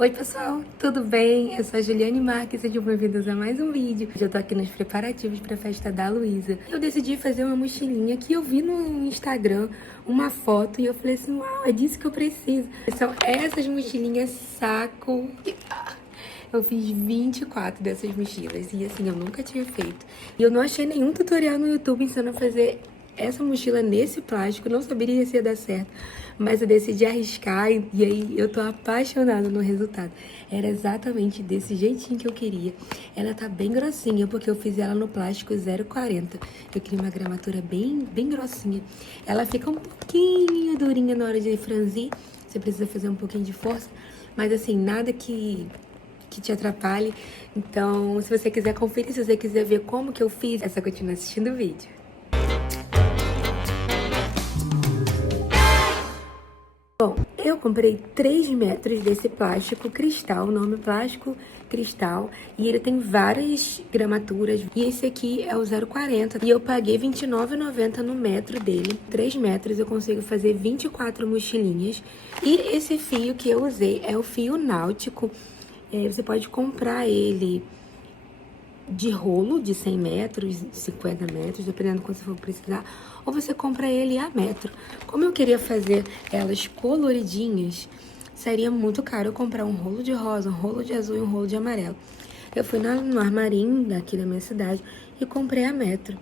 Oi pessoal, tudo bem? Eu sou a Juliane Marques, sejam bem-vindos a mais um vídeo. Já tô aqui nos preparativos para a festa da Luísa. Eu decidi fazer uma mochilinha que eu vi no Instagram, uma foto, e eu falei assim, uau, é disso que eu preciso. São essas mochilinhas saco. Eu fiz 24 dessas mochilas e assim, eu nunca tinha feito. E eu não achei nenhum tutorial no YouTube ensinando a fazer essa mochila nesse plástico, não saberia se ia dar certo, mas eu decidi arriscar e aí eu tô apaixonada no resultado. Era exatamente desse jeitinho que eu queria. Ela tá bem grossinha, porque eu fiz ela no plástico 0,40. Eu queria uma gramatura bem grossinha. Ela fica um pouquinho durinha na hora de franzir, você precisa fazer um pouquinho de força, mas assim, nada que te atrapalhe. Então, se você quiser conferir, se você quiser ver como que eu fiz, é só continuar assistindo o vídeo. Bom, eu comprei 3 metros desse plástico cristal, o nome plástico cristal, e ele tem várias gramaturas, e esse aqui é o 0,40, e eu paguei R$ 29,90 no metro dele. 3 metros eu consigo fazer 24 mochilinhas, e esse fio que eu usei é o fio náutico. Você pode comprar ele de rolo de 100 metros, 50 metros, dependendo do quanto você for precisar, ou você compra ele a metro. Como eu queria fazer elas coloridinhas, seria muito caro eu comprar um rolo de rosa, um rolo de azul e um rolo de amarelo. Eu fui no armarinho daqui da minha cidade e comprei a metro.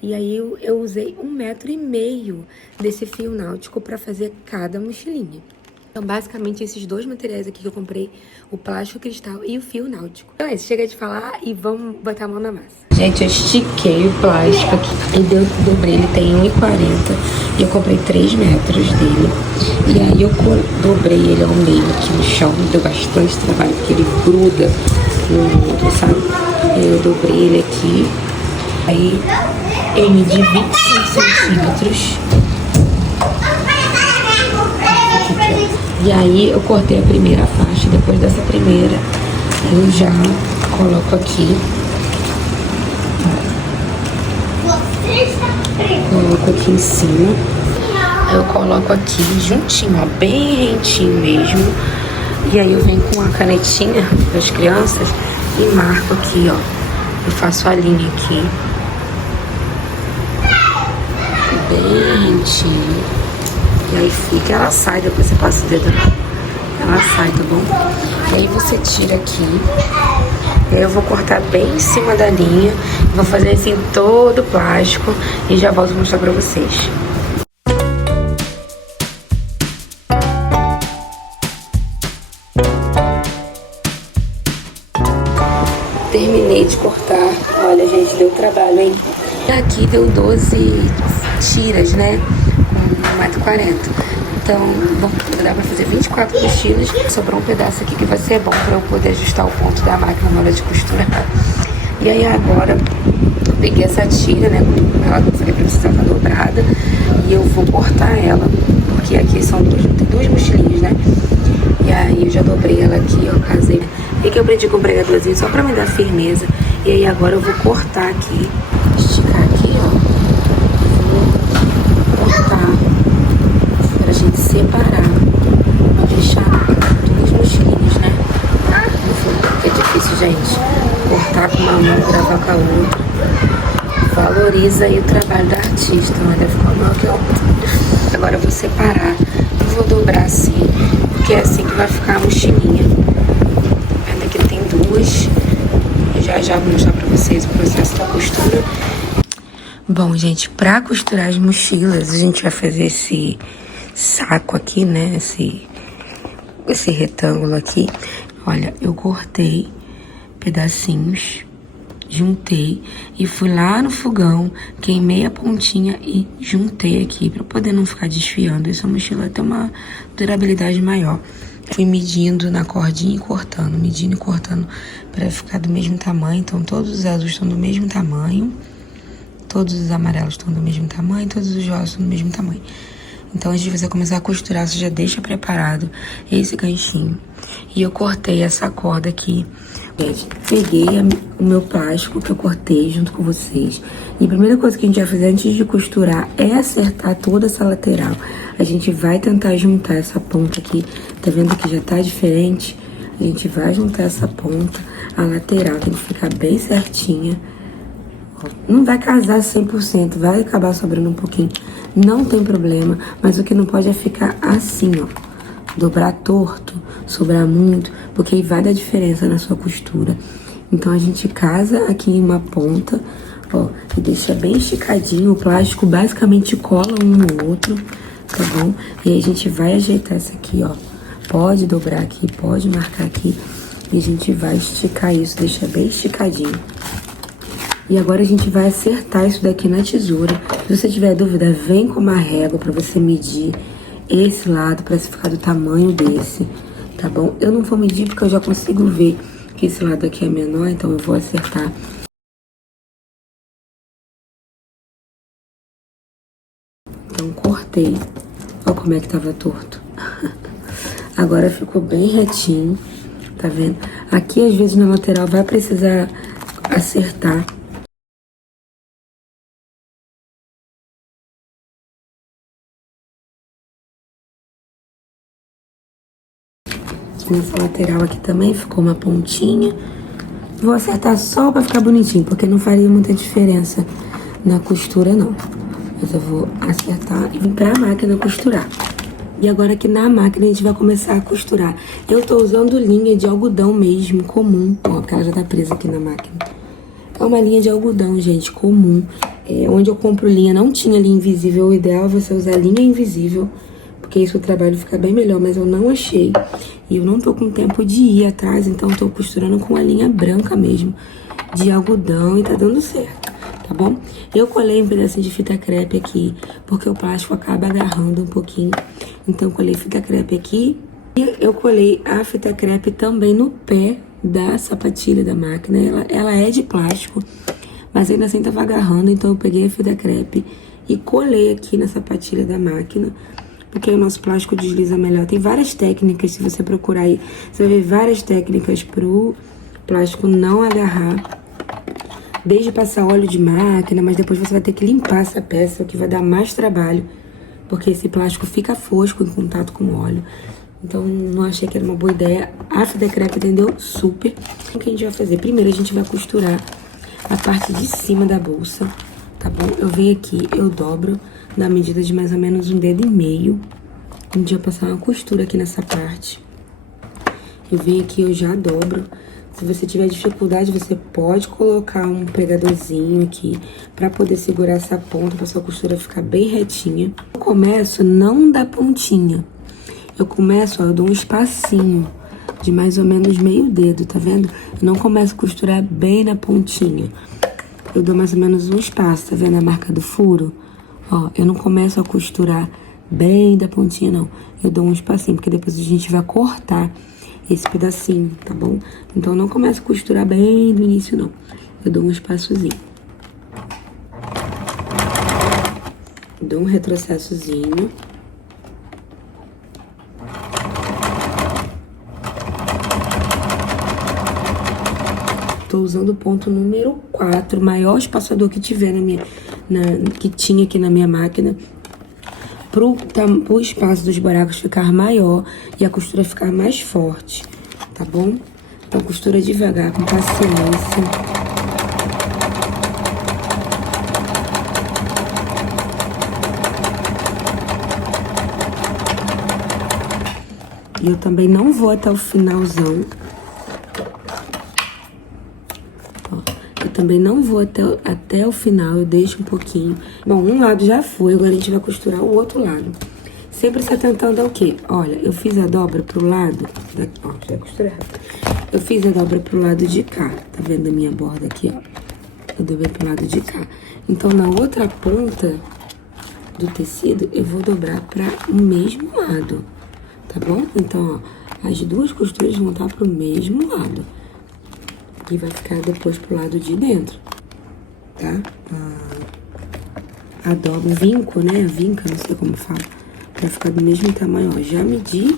E aí eu usei 1,5 metro desse fio náutico para fazer cada mochilinha. Então, basicamente, esses dois materiais aqui que eu comprei, o plástico cristal e o fio náutico. Então é isso, chega de falar e vamos botar a mão na massa. Gente, eu estiquei o plástico aqui e dobrei, ele tem 1,40 e eu comprei 3 metros dele. E aí eu dobrei ele ao meio aqui no chão, deu bastante trabalho, porque ele gruda no outro, sabe? Eu dobrei ele aqui, aí eu medi 25 centímetros. E aí eu cortei a primeira faixa, depois dessa primeira eu já coloco aqui. Coloco aqui em cima. Eu coloco aqui juntinho, ó, bem rentinho mesmo. E aí eu venho com a canetinha das crianças e marco aqui, ó. Eu faço a linha aqui. Bem rentinho. E aí fica, ela sai, depois você passa o dedo, ela sai, tá bom? E aí você tira aqui, e aí eu vou cortar bem em cima da linha, vou fazer assim todo o plástico e já volto a mostrar pra vocês. Terminei de cortar, olha gente, deu trabalho, hein? Aqui deu 12 tiras, né? 1,40 m. Então, bom, dá pra fazer 24 mochilas. Sobrou um pedaço aqui que vai ser bom pra eu poder ajustar o ponto da máquina na hora de costurar. E aí agora, eu peguei essa tira, né? Ela, eu falei pra você, estava dobrada. E eu vou cortar ela, porque aqui são duas mochilinhas, né? E aí eu já dobrei ela aqui, ó, casei. E que eu aprendi com um pregadorzinho só pra me dar firmeza. E aí agora eu vou cortar aqui, esticar aqui, ó. Separar, pra deixar duas mochilinhas, né? É difícil, gente. Cortar com uma mão, gravar com a outra. Valoriza aí o trabalho da artista, mas deve ficar maior que a outra. Agora eu vou separar e vou dobrar assim, porque é assim que vai ficar a mochilinha. Aqui tem duas. Eu já vou mostrar pra vocês o processo da costura. Bom, gente, pra costurar as mochilas, a gente vai fazer esse saco aqui, né, esse retângulo aqui. Olha, eu cortei pedacinhos, juntei e fui lá no fogão, queimei a pontinha e juntei aqui pra poder não ficar desfiando. Essa mochila tem uma durabilidade maior. Fui medindo na cordinha e cortando, medindo e cortando pra ficar do mesmo tamanho. Então todos os azuis estão do mesmo tamanho, todos os amarelos estão do mesmo tamanho, todos os rosas estão do mesmo tamanho. Então, antes de você começar a costurar, você já deixa preparado esse ganchinho. E eu cortei essa corda aqui. Gente, peguei o meu plástico que eu cortei junto com vocês. E a primeira coisa que a gente vai fazer antes de costurar é acertar toda essa lateral. A gente vai tentar juntar essa ponta aqui. Tá vendo que já tá diferente? A gente vai juntar essa ponta, a lateral tem que ficar bem certinha. Ó, não vai casar 100%, vai acabar sobrando um pouquinho. Não tem problema, mas o que não pode é ficar assim, ó. Dobrar torto, sobrar muito, porque aí vai dar diferença na sua costura. Então a gente casa aqui em uma ponta, ó, e deixa bem esticadinho. O plástico basicamente cola um no outro, tá bom? E aí a gente vai ajeitar essa aqui, ó. Pode dobrar aqui, pode marcar aqui. E a gente vai esticar isso, deixa bem esticadinho. E agora a gente vai acertar isso daqui na tesoura. Se você tiver dúvida, vem com uma régua pra você medir esse lado, pra ficar do tamanho desse, tá bom? Eu não vou medir porque eu já consigo ver que esse lado aqui é menor, então eu vou acertar. Então cortei. Olha como é que tava torto. Agora ficou bem retinho, tá vendo? Aqui, às vezes, na lateral vai precisar acertar. Nessa lateral aqui também ficou uma pontinha. Vou acertar só pra ficar bonitinho, porque não faria muita diferença na costura, não. Mas eu vou acertar e vir pra máquina costurar. E agora aqui na máquina a gente vai começar a costurar. Eu tô usando linha de algodão mesmo, comum. Ó, porque ela já tá presa aqui na máquina. É uma linha de algodão, gente, comum. Onde eu compro linha não tinha linha invisível. O ideal é você usar linha invisível, porque isso o trabalho fica bem melhor, mas eu não achei. E eu não tô com tempo de ir atrás, então eu tô costurando com a linha branca mesmo, de algodão, e tá dando certo, tá bom? Eu colei um pedacinho de fita crepe aqui, porque o plástico acaba agarrando um pouquinho. Então eu colei fita crepe aqui, e eu colei a fita crepe também no pé da sapatilha da máquina. Ela é de plástico, mas ainda assim tava agarrando, então eu peguei a fita crepe e colei aqui na sapatilha da máquina, porque o nosso plástico desliza melhor. Tem várias técnicas, se você procurar aí, você vai ver várias técnicas pro plástico não agarrar. Desde passar óleo de máquina, mas depois você vai ter que limpar essa peça, o que vai dar mais trabalho, porque esse plástico fica fosco em contato com o óleo. Então, não achei que era uma boa ideia. A fita crepe atendeu super. O que a gente vai fazer? Primeiro, a gente vai costurar a parte de cima da bolsa, tá bom? Eu venho aqui, eu dobro na medida de mais ou menos 1,5 dedo. A gente vai passar uma costura aqui nessa parte. Eu venho aqui, eu já dobro. Se você tiver dificuldade, você pode colocar um pregadorzinho aqui pra poder segurar essa ponta, pra sua costura ficar bem retinha. Eu começo não da pontinha. Eu começo, ó, eu dou um espacinho de mais ou menos meio dedo, tá vendo? Eu não começo a costurar bem na pontinha. Eu dou mais ou menos um espaço, tá vendo a marca do furo? Ó, eu não começo a costurar bem da pontinha, não. Eu dou um espacinho, porque depois a gente vai cortar esse pedacinho, tá bom? Então, não começo a costurar bem do início, não. Eu dou um espaçozinho. Dou um retrocessozinho. Tô usando o ponto número 4, o maior espaçador que tiver que tinha aqui na minha máquina, pro espaço dos buracos ficar maior e a costura ficar mais forte, tá bom? Então, costura devagar, com paciência. E eu também não vou até o finalzão. Também não vou até o final, eu deixo um pouquinho. Bom, um lado já foi, agora a gente vai costurar o outro lado. Sempre se atentando ao quê? Olha, eu fiz a dobra pro lado... Ó, já costurei errado. Eu fiz a dobra pro lado de cá, tá vendo a minha borda aqui, ó? Eu dobrei pro lado de cá. Então, na outra ponta do tecido, eu vou dobrar para o mesmo lado, tá bom? Então, ó, as duas costuras vão estar pro mesmo lado. E vai ficar depois pro lado de dentro, tá? A dobra, vinco, né? Vinca, não sei como fala. Vai ficar do mesmo tamanho, ó. Já medi.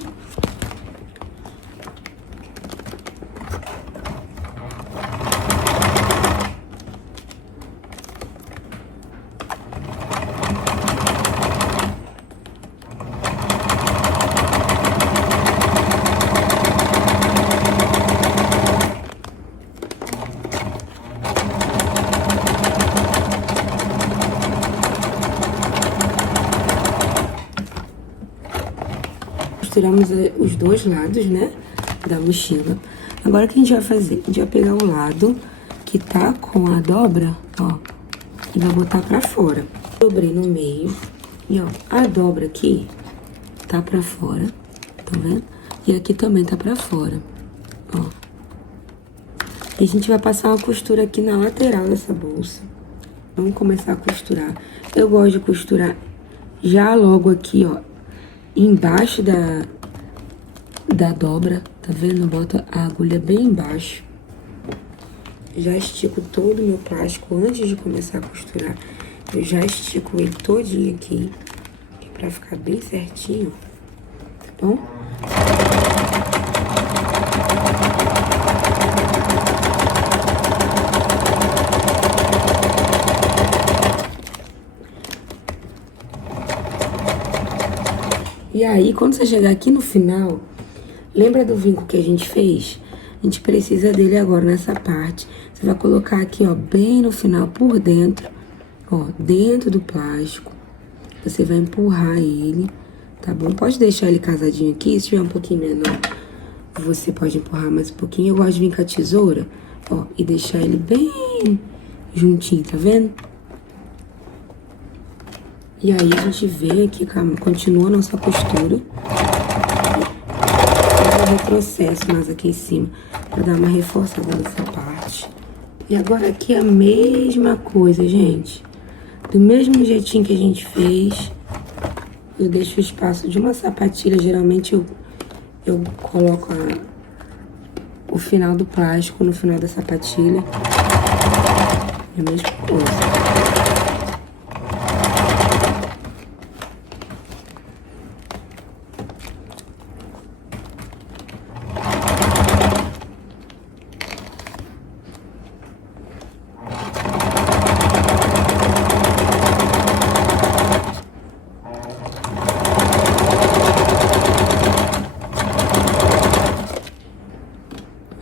costuramos os dois lados, né, da mochila. Agora o que a gente vai fazer? A gente vai pegar o lado que tá com a dobra, ó, e vai botar pra fora. Dobrei no meio e, ó, a dobra aqui tá pra fora, tá vendo? E aqui também tá pra fora, ó. E a gente vai passar uma costura aqui na lateral dessa bolsa. Vamos começar a costurar. Eu gosto de costurar já logo aqui, ó, embaixo da dobra, tá vendo? Bota a agulha bem embaixo. Já estico todo o meu plástico antes de começar a costurar. Eu já estico ele todinho aqui, pra ficar bem certinho, tá bom? E aí, quando você chegar aqui no final, lembra do vinco que a gente fez? A gente precisa dele agora nessa parte. Você vai colocar aqui, ó, bem no final, por dentro, ó, dentro do plástico. Você vai empurrar ele, tá bom? Pode deixar ele casadinho aqui, se tiver um pouquinho menor, você pode empurrar mais um pouquinho. Eu gosto de vir com a tesoura, ó, e deixar ele bem juntinho, tá vendo? E aí a gente vem aqui, continua a nossa costura. Eu retrocesso mais aqui em cima, pra dar uma reforçada nessa parte. E agora aqui a mesma coisa, gente. Do mesmo jeitinho que a gente fez, eu deixo o espaço de uma sapatilha. Geralmente eu coloco o final do plástico no final da sapatilha. É a mesma coisa.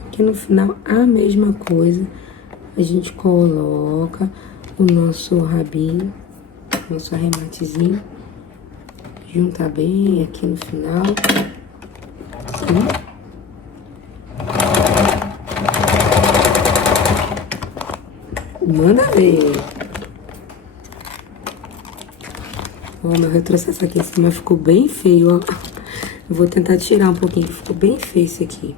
Aqui no final, a mesma coisa, a gente coloca o nosso rabinho, nosso arrematezinho, junta bem aqui no final, assim. Manda ver! Ó, meu retrocesso aqui em cima ficou bem feio, ó. Eu vou tentar tirar um pouquinho, ficou bem feio isso aqui.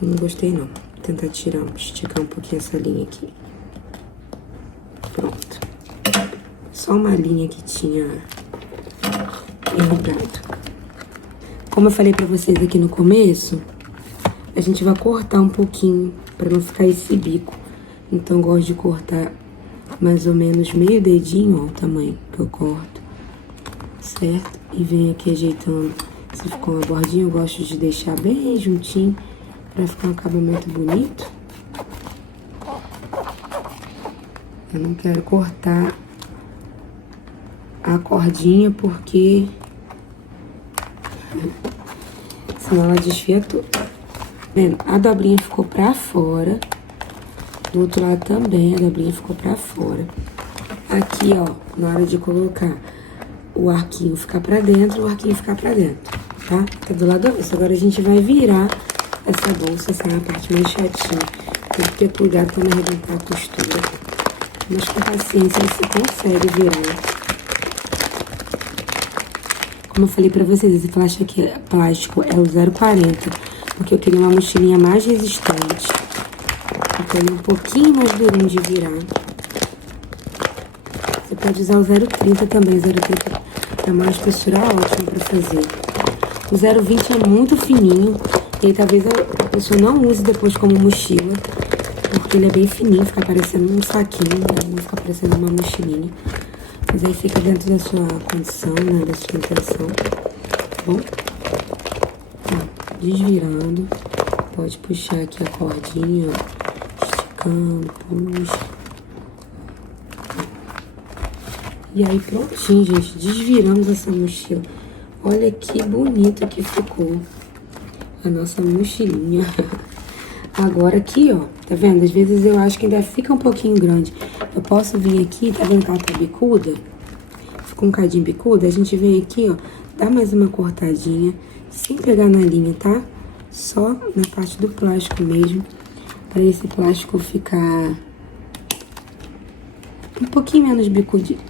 Não gostei, não. Vou tentar tirar, esticar um pouquinho essa linha aqui. Pronto. Só uma linha que tinha enrugado. Como eu falei pra vocês aqui no começo, a gente vai cortar um pouquinho pra não ficar esse bico. Então, eu gosto de cortar mais ou menos meio dedinho, ó, o tamanho que eu corto. Certo? E venho aqui ajeitando. Se ficou uma bordinha, eu gosto de deixar bem juntinho, pra ficar um acabamento bonito. Eu não quero cortar a cordinha porque senão ela desfia tudo. Vendo? A dobrinha ficou pra fora. Do outro lado também a dobrinha ficou pra fora. Aqui, ó, na hora de colocar o arquinho ficar pra dentro, o arquinho ficar pra dentro, tá? Tá do lado avesso. Agora a gente vai virar essa bolsa, essa é a parte mais chatinha. Tem que ter cuidado pra não arrebentar a costura. Mas com paciência você consegue virar. Como eu falei pra vocês, esse plástico é o 0,40, porque eu queria uma mochilinha mais resistente. Então ele é um pouquinho mais durinho de virar. Você pode usar o 0,30 também, 0,30 é uma espessura ótima pra fazer. O 0,20 é muito fininho. E aí, talvez a pessoa não use depois como mochila, porque ele é bem fininho, fica parecendo um saquinho, né? Não fica parecendo uma mochilinha. Mas aí fica dentro da sua condição, né? Da sua intenção, tá bom? Ó, desvirando. Pode puxar aqui a cordinha, ó. Esticando, puxa. E aí, prontinho, gente. Desviramos essa mochila. Olha que bonito que ficou a nossa mochilinha. Agora aqui, ó, tá vendo? Às vezes eu acho que ainda fica um pouquinho grande. Eu posso vir aqui, tá vendo que ela tá bicuda? Ficou um cadinho bicuda. A gente vem aqui, ó, dá mais uma cortadinha, sem pegar na linha, tá? Só na parte do plástico mesmo, para esse plástico ficar um pouquinho menos bicudinho.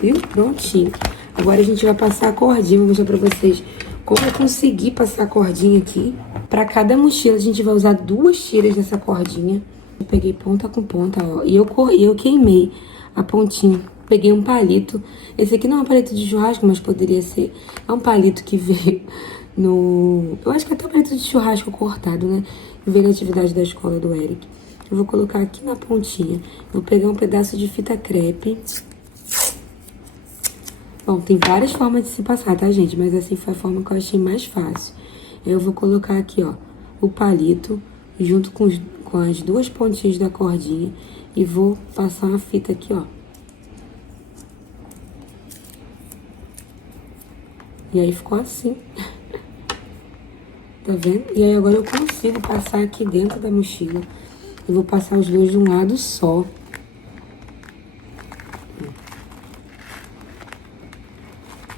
Viu? Prontinho. Agora a gente vai passar a cordinha, vou mostrar pra vocês como eu consegui passar a cordinha aqui. Pra cada mochila a gente vai usar 2 tiras dessa cordinha. Eu peguei ponta com ponta, ó, e eu queimei a pontinha. Peguei um palito. Esse aqui não é um palito de churrasco, mas poderia ser. É um palito que veio no... Eu acho que é até um palito de churrasco cortado, né? Veio na atividade da escola do Eric. Eu vou colocar aqui na pontinha. Vou pegar um pedaço de fita crepe. Bom, tem várias formas de se passar, tá, gente? Mas assim foi a forma que eu achei mais fácil. Eu vou colocar aqui, ó, o palito junto com as 2 pontinhas da cordinha e vou passar uma fita aqui, ó. E aí ficou assim. Tá vendo? E aí agora eu consigo passar aqui dentro da mochila. Eu vou passar os 2 de um lado só.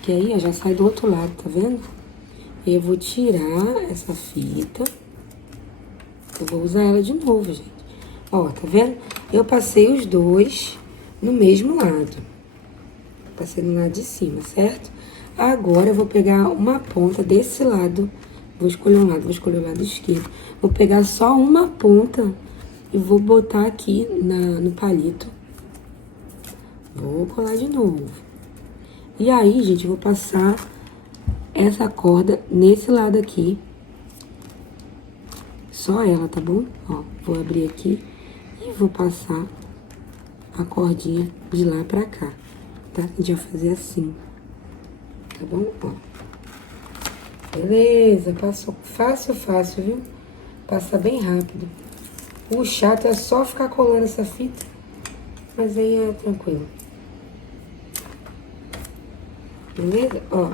Que aí, ó, já sai do outro lado, tá vendo? E eu vou tirar essa fita. Eu vou usar ela de novo, gente. Ó, tá vendo? Eu passei os 2 no mesmo lado. Passei no lado de cima, certo? Agora eu vou pegar uma ponta desse lado. Vou escolher um lado, vou escolher o lado esquerdo. Vou pegar só uma ponta e vou botar aqui no palito. Vou colar de novo. E aí, gente, eu vou passar essa corda nesse lado aqui. Só ela, tá bom? Ó, vou abrir aqui e vou passar a cordinha de lá pra cá, tá? A gente vai fazer assim, tá bom? Ó. Beleza, passou fácil, fácil, viu? Passa bem rápido. O chato é só ficar colando essa fita, mas aí é tranquilo. Beleza? Ó.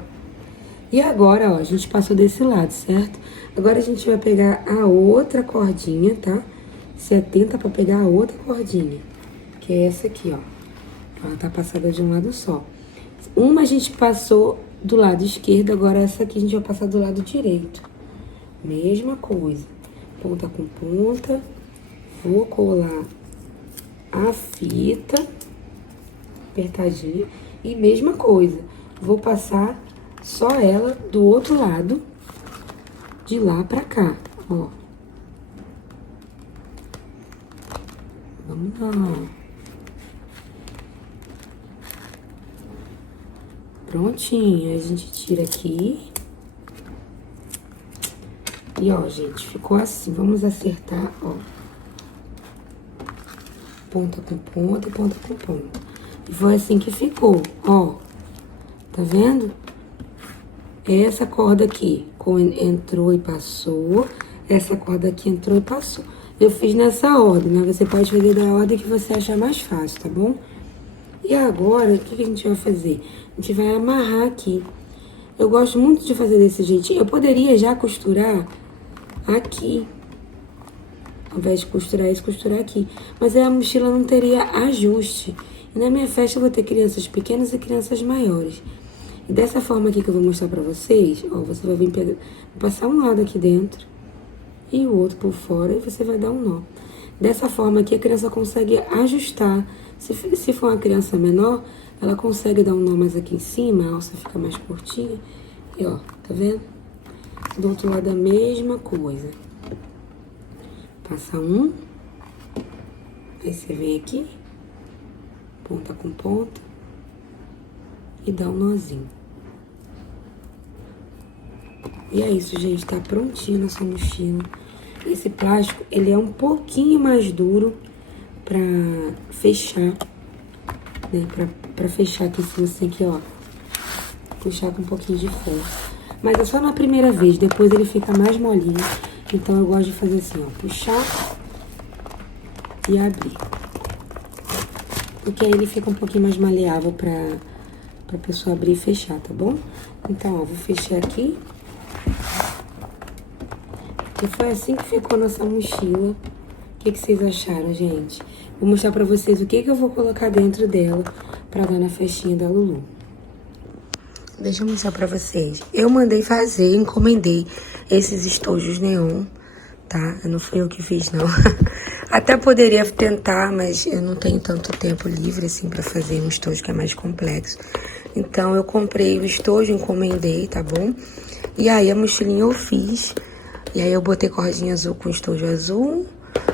E agora, ó, a gente passou desse lado, certo? Agora a gente vai pegar a outra cordinha, tá? Se atenta pra pegar a outra cordinha, que é essa aqui, ó. Ela tá passada de um lado só. Uma a gente passou do lado esquerdo, agora essa aqui a gente vai passar do lado direito. Mesma coisa. Ponta com ponta. Vou colar a fita apertadinha. E mesma coisa. Vou passar só ela do outro lado, de lá pra cá, ó. Vamos lá. Prontinho, a gente tira aqui. E ó, gente, ficou assim. Vamos acertar, ó. Ponta com ponta e ponta com ponta. E foi assim que ficou, ó. Tá vendo? Essa corda aqui entrou e passou. Essa corda aqui entrou e passou. Eu fiz nessa ordem, né? Você pode fazer da ordem que você achar mais fácil, tá bom? E agora, o que a gente vai fazer? A gente vai amarrar aqui. Eu gosto muito de fazer desse jeitinho. Eu poderia já costurar aqui. Ao invés de costurar isso, costurar aqui. Mas aí a mochila não teria ajuste. E na minha festa eu vou ter crianças pequenas e crianças maiores. E dessa forma aqui que eu vou mostrar pra vocês, ó, você vai vir pegar, passar um lado aqui dentro e o outro por fora e você vai dar um nó. Dessa forma aqui a criança consegue ajustar. Se for uma criança menor, ela consegue dar um nó mais aqui em cima, a alça fica mais curtinha. E ó, tá vendo? Do outro lado a mesma coisa. Passa um. Aí você vem aqui, ponta com ponta, e dá um nozinho. E é isso, gente, tá prontinho nossa mochila. Esse plástico, ele é um pouquinho mais duro pra fechar, né? Pra fechar aqui em cima, assim, aqui, ó. Puxar com um pouquinho de força. Mas é só na primeira vez, depois ele fica mais molinho. Então eu gosto de fazer assim, ó. Puxar e abrir. Porque aí ele fica um pouquinho mais maleável pra pessoa abrir e fechar, tá bom? Então, ó, vou fechar aqui. E foi assim que ficou nossa mochila. que vocês acharam, gente? Vou mostrar pra vocês o que eu vou colocar dentro dela pra dar na festinha da Lulu. Deixa eu mostrar pra vocês. Eu mandei fazer, encomendei esses estojos neon, tá? Não fui eu que fiz, não. Até poderia tentar, mas eu não tenho tanto tempo livre, assim, pra fazer um estojo que é mais complexo. Então, eu comprei o estojo, encomendei, tá bom? E aí, a mochilinha eu fiz. E aí, eu botei cordinha azul com estojo azul.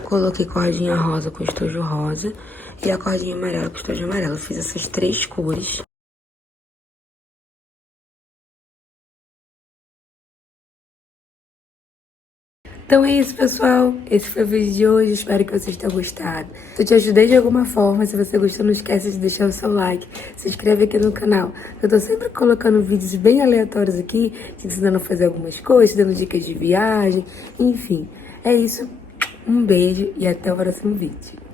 Coloquei cordinha rosa com estojo rosa. E a cordinha amarela com estojo amarelo. Eu fiz essas 3 cores. Então é isso, pessoal. Esse foi o vídeo de hoje. Espero que vocês tenham gostado. Se eu te ajudei de alguma forma, se você gostou, não esquece de deixar o seu like. Se inscreve aqui no canal. Eu tô sempre colocando vídeos bem aleatórios aqui, te ensinando a fazer algumas coisas, dando dicas de viagem. Enfim, é isso. Um beijo e até o próximo vídeo.